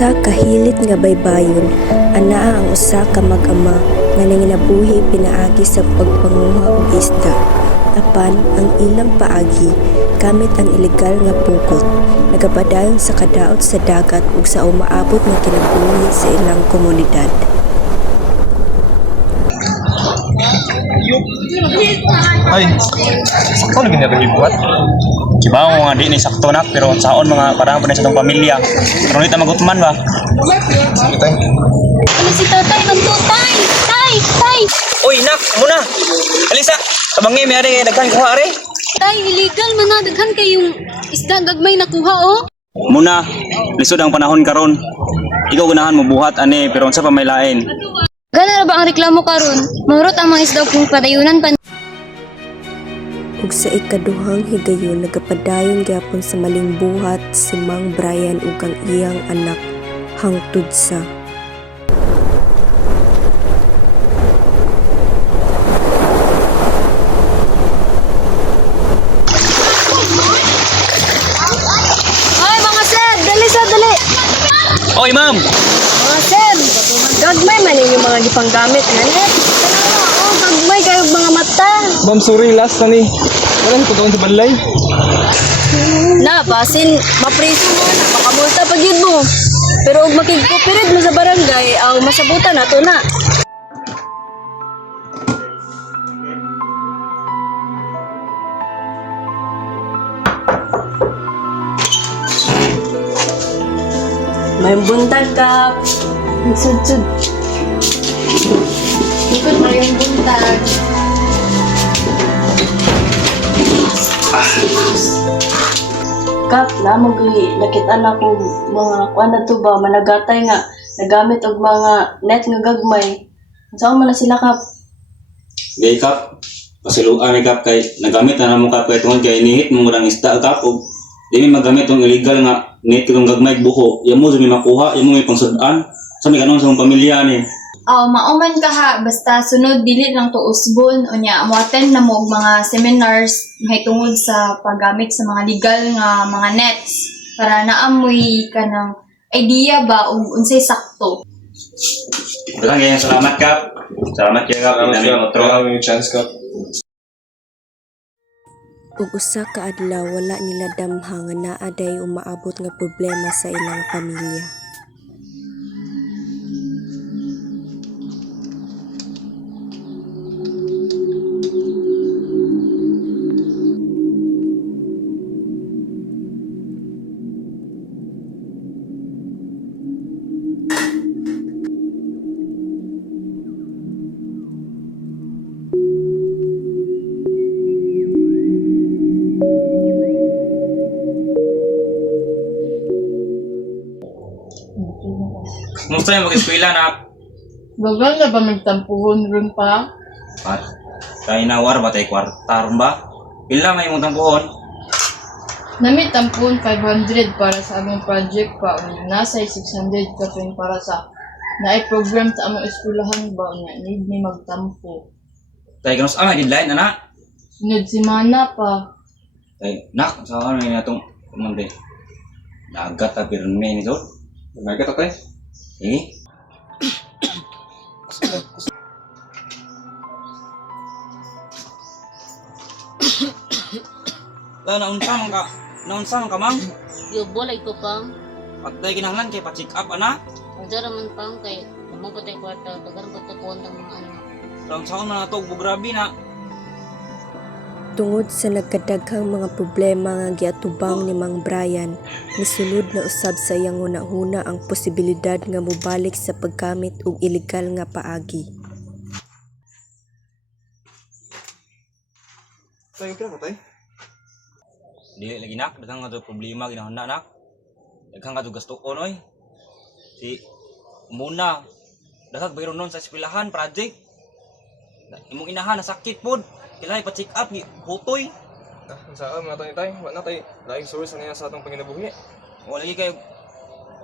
usa ka hilit nga baybayon, anaa ang usa ka mag-ama nga nanginabuhi pinaagi sa pagpanguha og isda. Apan ang ilang paagi gamit ang ilegal nga pukot, nagapadayon sa kadaot sa dagat ug sa umaabot nga kinabuhi sa ilang komunidad. Ay, sakto lagi na buhat. Kibaw mo nga di ni sakto nak pero saon mga parang pa sa itong pamilya. Pero dito magutman ba? Sige tay. Ano si tatay? Nagtutay! Tay! Tay! Uy nak, muna. Alisa, tabangay may ari daghan kuha ari. Tay, illegal man na. Daghan kayong isda gagmay nakuha, oh. Muna, lisod ang panahon karon. Ikaw ganahan mo buhat ani pero unsa pa may lain? Gana na ba ang reklamo karon? Mangurot ang mga isda kung padayunan pa. Ug sa ikaduhang higayon nagapadayon gyapon sa maling buhat si Mang Brian ug ang iyang anak hangtod sa Ay, mga sir! Dali sa dali! Oy ma'am, Mga sir! Gagmay man yung mga gipanggamit nga net. Oh, gagmay kayo mga mata. Ma'am, sorry, last na ni. Wala ko sa balay. Na, basin, mapriso mo na. Makamulta pag yun mo. Pero huwag makigkopirid mo sa barangay, masabutan na to na. May buntag ka. Sud-sud. Ikot mo yung buntag. Kap, namo gani nakita na ko mga kuan na to ba managatay nga nagamit og mga net nga gagmay. Saan man na sila kap? gay kap. Pasiluan ni kap kay nagamit na namo kap kay tungod kay inihit mo ang isda kap ug di mi magamit tong illegal nga net kitong gagmay buho. Yamo sa mi makuha, yamo mi pangsudan. Sa mi kanon sa mong pamilya ni. Mauman ka ha, basta sunod dili lang to usbon o niya, mo-attend na mo og mga seminars may tungod sa paggamit sa mga legal nga mga nets para naamoy ka ng idea ba o unsay sakto. Daghang salamat kap. Salamat kay kap. Salamat yung chance ka. ug usa ka adlaw wala nila damha nga naa day umaabot nga problema sa ilang pamilya. Musta yung mag-eskwela na? Bagal na ba magtampuhon ron pa? At kay nawar ba tay kwartar ba? Pila may mong tampuhon? Nami tampuhon 500 para sa among project pa. Nasa 600 ka rin para sa program sa among eskwelahan ba. Need ni magtampo. Tay kanus deadline ana. Sunod semana pa. Tay nak sa ano ni atong kumande. Dagat ta pirme ni tol. Nagat tay. Eh? Naunsa man ka mang? Yo, bolay ko pang. Patay kinahanglan kay pa-check up ana. Ang dara man pang kay naman ko tayo kwarta. Dagan ko tayo ng mga anak. Daw sa na nato grabe na. Tungod sa nagkadaghang mga problema nga giatubang ni Mang Brian, misulod na usab sa iyang hunahuna ang posibilidad nga mobalik sa paggamit og ilegal nga paagi. Tay, okay na tay. Dili lagi nak, daghang nga problema ginahuna nak. Daghang nga gastuon oy. Si muna daghang bayron nun sa eskwelahan project. Imong inahan nasakit pod. Kailangan pa-check up ni Putoy. Saan mga tay? Wala na tay. Laing source na yan sa atong panginabuhi. O lagi kayo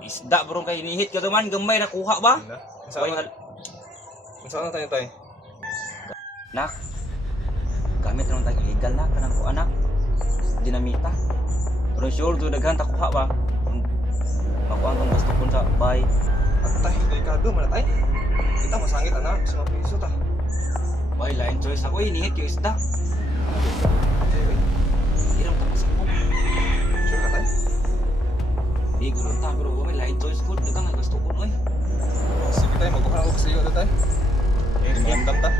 isda barong kay inihit ka man gamay na kuha ba? Saan na tayo tay? Nak. Gamit naman tayo illegal na kanang kuha nak. Dinamita. Pero sure to daghan ta kuha ba? makuha ang gasto ko sa bahay. At tay, delikado man tay. Kita masangit anak sa mga piso ta. Bay, lain choice ako inihit yung isda. Okay, wait. Hirap ka sa ko. Sure ka tay? Di gulong ta, pero may lain choice ko. Dagang ang gasto ko noy. Sige tay, magbukan ako sa iyo tay. Mandam ta.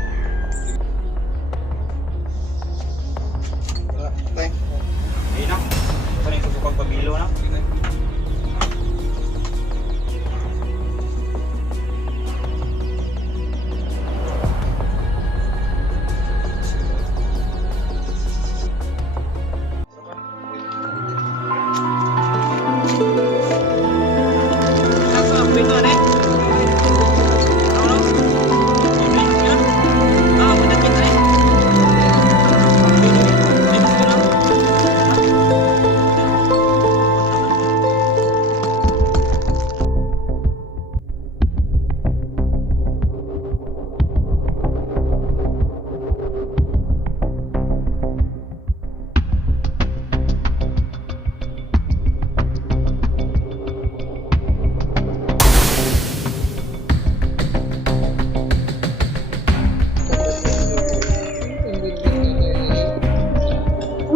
Wala, tay. Ayun na. Ito na yung susukang pabilo na. Sige tay.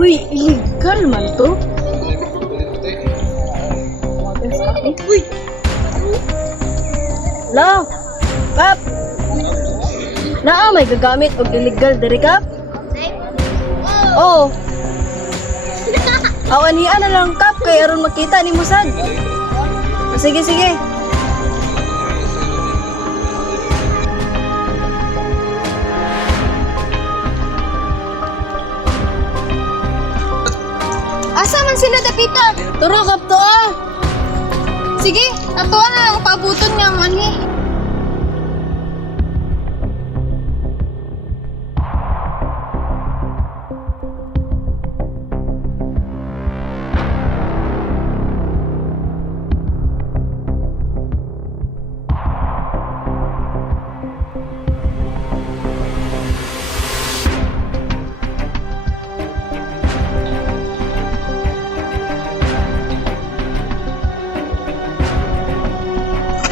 Uy, illegal man to. Uy! La! Kap! May gagamit og illegal diri kap? Oo. Awan niya na lang kap kay aron makita ni Musad. Sige, sige. Asa man sila dapita? Turo kap to ah. Sige, natuwa na lang paabuton nga man eh.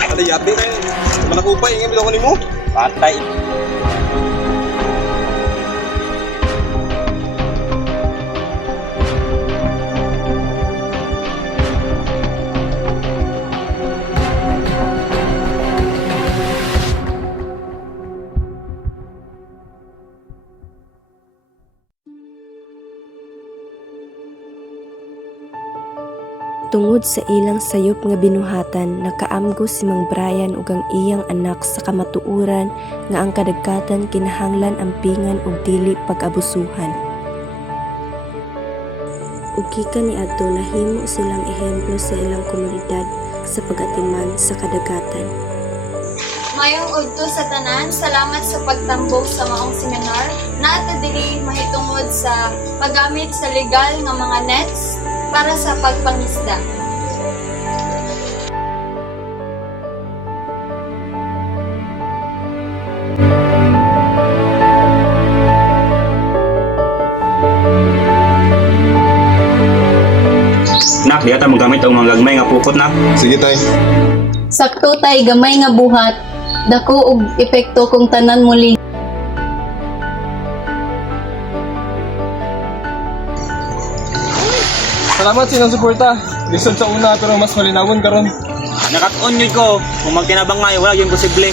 Ada yabi tay. Mana kupay ingin biloko nimo? Patay. Tungod sa ilang sayop nga binuhatan, nakaamgo si Mang Brian ug ang iyang anak sa kamatuoran nga ang kadagkatan kinahanglan ampingan ug dili pag-abusuhan. Ug gikan niadto nahimo silang ehemplo sa ilang komunidad sa pag-atiman sa kadagatan. Mayong udto sa tanan, salamat sa pagtambok sa maong seminar na ato dili mahitungod sa paggamit sa legal nga mga nets para sa pagpangisda. Nak, di ata magamit ang mga gagmay nga pukot na. Sige tay. Sakto tay gamay nga buhat. Dako og epekto kung tanan muli. Salamat sa inyong suporta. Lisod sa una pero mas malinawon karon. Nakat-on yun ko. Kung magtinabang nga, wala yung posible.